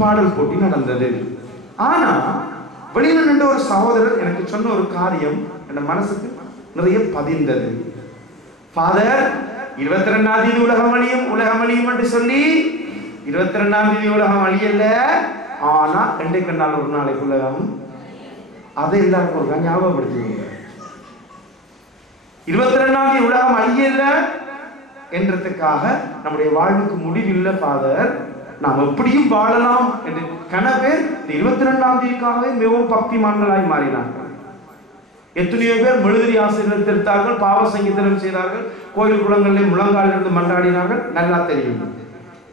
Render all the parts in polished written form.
பாடல் போட்டி நடந்தது. ஆனா வெளியில நின்ற ஒரு சகோதரர் எனக்கு சொன்ன ஒரு காரியம் என் மனசுக்கு நிறைய பதிந்தது. ஃபாதர், 22ஆம் தேதி உலகம் அழியும் என்று சொல்லி 22ஆம் தேதி உலகம் அழியல, ஆனா ரெண்டைக்கு நாள் ஒரு நாளைக்கு உலகம், அதை எல்லாருக்கும் ஒரு ஞாபகப்படுத்துவீங்க. 22ஆம் தேதி உலகம் அழியல என்றதுக்காக நம்முடைய வாழ்வுக்கு முடிவில்லை ஃபாதர், நாம் எப்படியும் வாழலாம் என்று கனவே இந்த 22ஆம் தேதிக்காகவே மிகவும் பக்திமான்களாய் மாறினார்கள். எத்தனையோ பேர் மெழுதிரி ஆசிரியர் திருத்தார்கள், பாவ சங்கீதனம் செய்தார்கள், கோயில் குளங்களில் முழங்காலில் இருந்து மன்றாடினார்கள். நல்லா தெரியும்.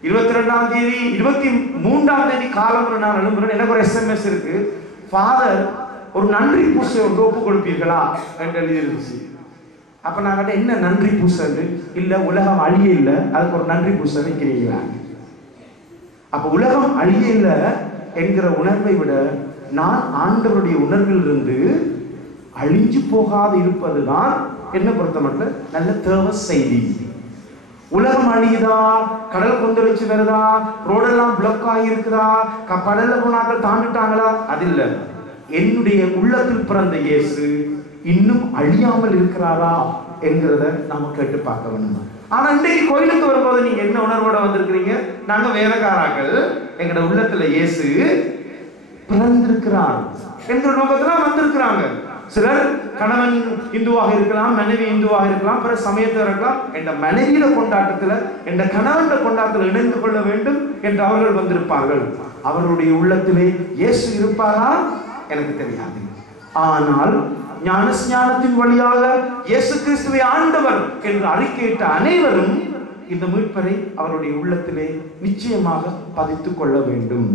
22ஆம் தேதி 23ஆம் தேதி காலம் நான் எழும்புறேன், எனக்கு ஒரு SMS இருக்கு, ஃபாதர் ஒரு நன்றி பூசை ஒன்று ஒப்பு கொடுப்பீர்களா என்று எழுதிருந்துச்சு. அப்ப நான் கேட்டேன், என்ன நன்றி பூசை? இல்ல உலகம் அழிய இல்லை, அதுக்கு ஒரு நன்றி பூசை வைக்கிறீங்களா? அப்ப உலகம் அழிய இல்லை என்கிற உணர்வை விட நான் ஆண்டவருடைய உணர்வில் இருந்து அழிஞ்சு போகாது இருப்பதுதான் என்ன பொறுத்த மட்டும் நல்ல தேவை செய்தி. உலகம் அழியுதா, கடல் கொந்தளிச்சு வருதா, ரோடெல்லாம் பிளாக் ஆகி இருக்குதா, கடல்ல போனாக்கள் தாண்டிட்டாங்களா, அது இல்ல. என்னுடைய உள்ளத்தில் பிறந்த இயேசு இன்னும் அழியாமல் இருக்கிறாரா என்கிறத நாம கேட்டு பார்க்க வேண்டும். ஆனா இன்றைக்கு கோயிலுக்கு வரும்போது நீங்க என்ன உணர்வோட வந்திருக்கிறீங்க? நாங்க வேதக்காராக்கள், எங்கட உள்ளத்துல இயேசு பிறந்திருக்கிறார் என்ற நோக்கத்துல வந்திருக்கிறாங்க. சிலர் கணவன் இந்துவாக இருக்கலாம், மனைவி இந்துவாக இருக்கலாம், பிற சமயத்தில் இருக்கலாம். என்ற மனைவியில கொண்டாட்டத்துல, என்ற கணவன் கொண்டாட்டத்தில் இணைந்து கொள்ள வேண்டும் என்று அவர்கள் வந்திருப்பார்கள். அவருடைய உள்ளத்திலே இயேசு இருப்பாரா எனக்கு தெரியாது. ஆனால் ஞானஸ்ஞானத்தின் வழியாக இயேசு கிறிஸ்துவை ஆண்டவர் என்று அறிக்கையிட்ட அனைவரும் இந்த மீட்பரை அவருடைய உள்ளத்திலே நிச்சயமாக பதித்துக் கொள்ள வேண்டும்.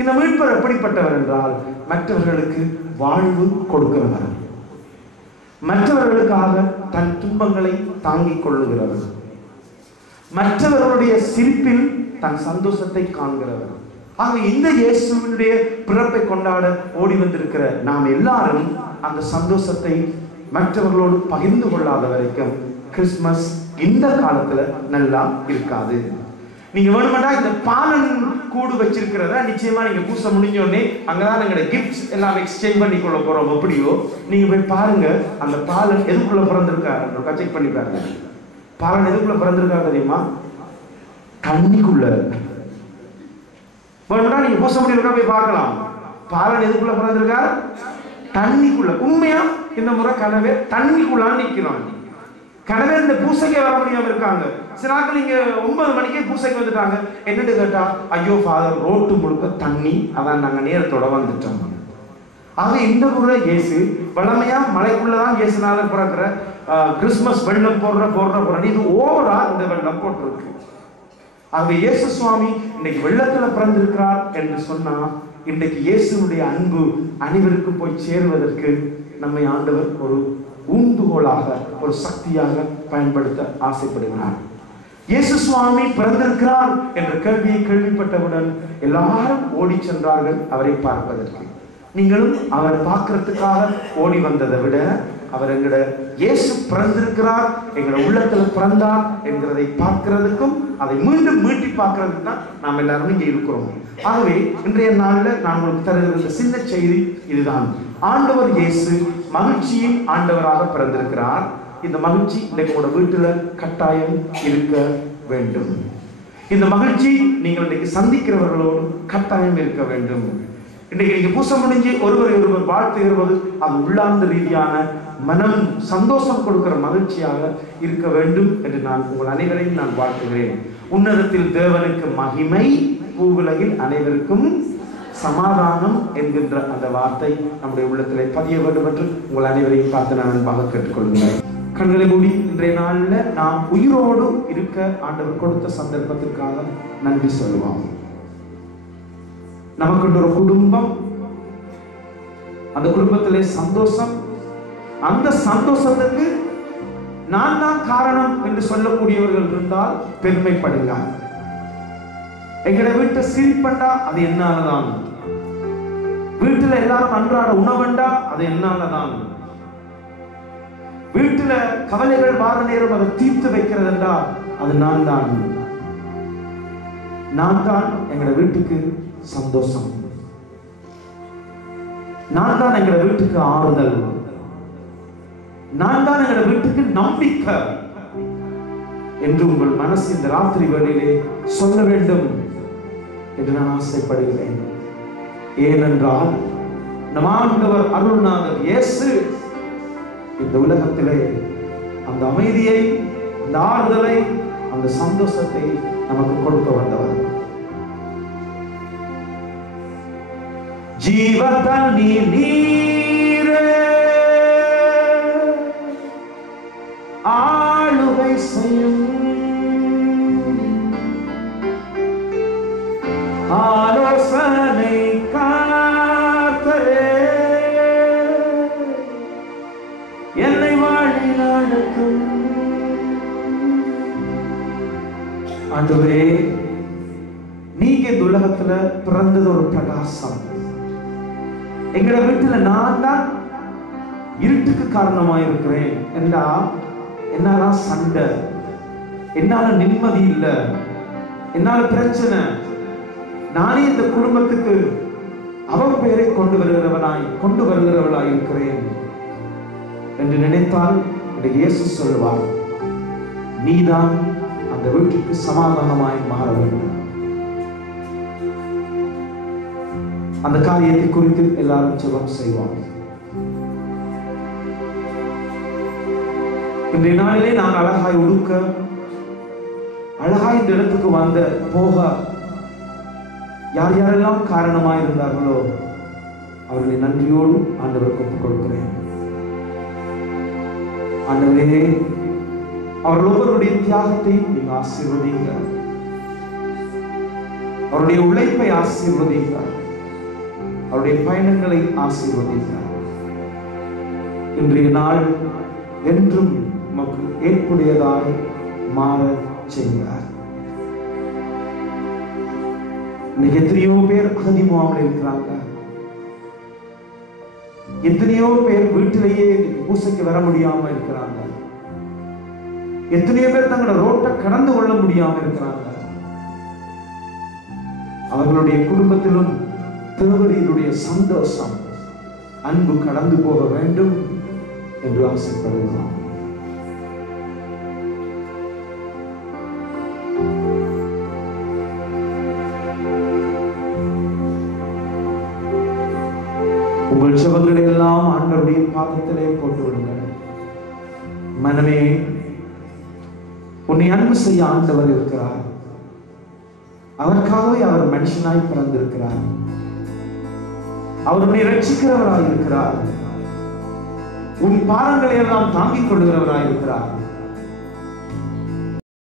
இந்த மீட்பர் எப்படிப்பட்டவர் என்றால், மற்றவர்களுக்கு வாழ்வு கொடுக்கிறவர், மற்றவர்களுக்காக தன் துன்பங்களை தாங்கிக் கொள்ளுகிறவர், மற்றவர்களுடைய சிரிப்பில் தன் சந்தோஷத்தை காண்கிறவர். ஆக இந்த இயேசுவினுடைய பிறப்பை கொண்டாட ஓடி வந்திருக்கிற நாம் எல்லாரும் அந்த சந்தோஷத்தை மற்றவர்களோடு பகிர்ந்து கொள்ளாத வரைக்கும் கிறிஸ்துமஸ் இந்த காலத்துல நல்லா இருக்காது. நீங்க வேணுமெண்டா இந்த பாலன் கூடு வச்சிருக்கிறத நிச்சயமா நீங்க பூச முடிஞ்சோடனே அங்கதான் எங்களுடைய கிஃப்ட்ஸ் எல்லாம் எக்ஸ்சேஞ்ச் பண்ணி கொள்ள போறோம். எப்படியோ நீங்க போய் பாருங்க, அந்த பாலன் எதுக்குள்ள பிறந்திருக்காரு செக் பண்ணி பாருங்க. பாலன் எதுக்குள்ள பிறந்திருக்காரு தெரியுமா? தண்ணிக்குள்ள. வேணும்னா நீங்க பூச முடியும் போய் பார்க்கலாம். பாலன் எதுக்குள்ள பிறந்திருக்காரு? தண்ணிக்குள்ள. உண்மையா இந்த முறை கனவே தண்ணிக்குள்ளான்னு நிற்கிறோம். கனவே இந்த பூசைக்கே வர முடியாம இருக்காங்க. சில நாட்கள் இங்க 9 மணிக்கே பூசைக்கு வந்துட்டாங்க. என்னன்னு கேட்டா, ஐயோ ஃபாதர் ரோட்டு முழுக்க தண்ணி, அதான் நாங்க நேரத்தோட வந்துட்டோம். ஆக இந்த முறை இயேசு வளமையா மலைக்குள்ளதான் இயேசுநாதர் பிறக்கிற கிறிஸ்துமஸ் வெள்ளம் போடுற இது ஓவரா இந்த வெள்ளம் போட்டிருக்கு. ஆக இயேசு சுவாமி இன்னைக்கு வெள்ளத்துல பிறந்திருக்கிறார் என்று சொன்னா, இன்றைக்கு இயேசுனுடைய அன்பு அனைவருக்கும் போய் சேருவதற்கு நம்மை ஆண்டவர் ஒரு ஊந்துகோலாக, ஒரு சக்தியாக பயன்படுத்த ஆசைப்படுகிறார். இயேசு சுவாமி பிறந்திருக்கிறார் என்ற கேள்வியை கேள்விப்பட்டவுடன் எல்லாரும் ஓடி சென்றார்கள் அவரை பார்ப்பதற்கு. நீங்களும் அவரை பார்க்கறதுக்காக ஓடி வந்ததை விட, அவர் எங்கட இயேசு பிறந்திருக்கிறார், எங்கட உள்ளத்துல பிறந்தார் என்கிறதை பார்க்கிறதுக்கும் அதை மீண்டும் மீட்டி பார்க்கறதுக்கு தான் நாம் எல்லாரும் இங்கே இருக்கிறோம். ஆகவே இன்றைய நாளில் நான் உங்களுக்கு தருகிற சின்ன செய்தி இதுதான். ஆண்டவர் இயேசு மகிழ்ச்சியின் ஆண்டவராக பிறந்திருக்கிறார். இந்த மகிழ்ச்சி இன்றைக்கு உங்களோட வீட்டுல கட்டாயம் இருக்க வேண்டும். இந்த மகிழ்ச்சி நீங்கள் இன்றைக்கு சந்திக்கிறவர்களோடு கட்டாயம் இருக்க வேண்டும். இன்றைக்கு நீங்க பூச முடிஞ்சு ஒருவரை ஒருவர் வாழ்த்துகிறது, அது உள்ளார்ந்த ரீதியான மனம் சந்தோஷம் கொடுக்கிற மகிழ்ச்சியாக இருக்க வேண்டும் என்று நான் உங்கள் அனைவரையும் நான் வாழ்த்துகிறேன். உன்னதத்தில் தேவனுக்கு மகிமை, பூவுலகில் அனைவருக்கும் சமாதானம் என்கின்ற அந்த வார்த்தை நம்முடைய உள்ளத்திலே பதிய வேண்டும் என்று உங்கள் அனைவரையும் பார்த்து நான் அன்பாக கேட்டுக்கொள்கிறேன். கண்களை மூடி இன்றைய நாளில் நாம் உயிரோடு இருக்க ஆண்டவர் கொடுத்த சந்தர்ப்பத்திற்காக நன்றி சொல்லுவோம். நமக்கு ஒரு குடும்பம், அந்த குடும்பத்திலே சந்தோஷம், அந்த சந்தோஷத்துக்கு நான் தான் காரணம் என்று சொல்லக்கூடியவர்கள் இருந்தால் பெருமைப்படுங்க. எங்கட வீட்டை சிரிப்பண்டா அது என்னாலதான், வீட்டுல எல்லாரும் அன்றாட உணவண்டா அது என்னாலதான், வீட்டுல கவலைகள் வார நேரம் அதை தீர்த்து வைக்கிறதுண்டா அது நான் தான் எங்கட வீட்டுக்கு சந்தோஷம். நான் தான் எங்க வீட்டுக்கு ஆறுதல், நான் தான் எங்க வீட்டுக்கு நம்பிக்கை என்று உங்கள் மனசு இந்த ராத்திரி வேளையிலே சொல்ல வேண்டும் என்று நான் ஆசைப்படுகிறேன். ஏனென்றால் நம் ஆண்டவர் அருள்நாதர் இயேசு இந்த உலகத்திலே அந்த அமைதியை, அந்த ஆறுதலை, அந்த சந்தோஷத்தை நமக்கு கொடுக்க வந்தவர். ஜீவ தண்ணீர் நீரே ஆளுகை செய்யும், ஆலோசனை காத்தரே என்னை வாழி நடத்தும். ஆண்டவரே, நீங்க இந்த உலகத்துல பிறந்தது ஒரு பிரகாசம். எங்களோட வீட்டுல நான் தான் இருட்டுக்கு காரணமா இருக்கிறேன் என்றா என்னால சண்டை, என்னால நிம்மதி இல்லை, என்னால பிரச்சனை, நானே இந்த குடும்பத்துக்கு அவன் பெயரை கொண்டு வருகிறவளாய் இருக்கிறேன் என்று நினைத்தால் இயேசு சொல்வார், நீதான் அந்த வீட்டுக்கு சமாதானமாய் மாற வேண்டும். அந்த காரியத்தை குறித்து எல்லாரும் ஜெபம் செய்வாங்க. இன்றைய நாளிலே நான் அழகாய் உடுக்க, அழகாய் இந்த இடத்துக்கு வந்த போக யார் யாரெல்லாம் காரணமாய் இருந்தார்களோ அவர்களை நன்றியோடு ஆண்டவருக்கு ஒப்புக் கொடுக்கிறேன். ஆண்டவரே, அவர்கள் ஒவ்வொருடைய தியாகத்தையும் நீங்க ஆசீர்வதிங்க, அவருடைய உழைப்பை ஆசீர்வதிங்க, அவருடைய பயணங்களை ஆசீர்வதிங்க. இன்றைய நாள் என்றும் நமக்கு ஏற்புடையதாய் மாற செய்கிறார். இன்னைக்கு எத்தனையோ பேர் அகதி முகாமில் இருக்கிறாங்க, எத்தனையோ பேர் வீட்டிலேயே பூசைக்கு வர முடியாம இருக்கிறாங்க, எத்தனையோ பேர் தங்களோட ரோட்டை கடந்து கொள்ள முடியாம இருக்கிறாங்க. அவர்களுடைய குடும்பத்திலும் தேவரீருடைய சந்தோஷம், அன்பு கடந்து போக வேண்டும் என்று ஆசைப்படுகிறோம். உங்கள் செவங்களை எல்லாம் ஆண்டவருடைய பாதத்திலே போட்டு விடுங்கள். மனமே, உன்னை அன்பு செய்ய ஆண்டவர் இருக்கிறார். அதற்காகவே அவர் மனுஷனாய் பிறந்திருக்கிறார். அவர் உன்னை ரட்சிக்கிறவராய் இருக்கிறார். உன் பாரங்களை எல்லாம் தாங்கிக் கொள்கிறவராய் இருக்கிறார்.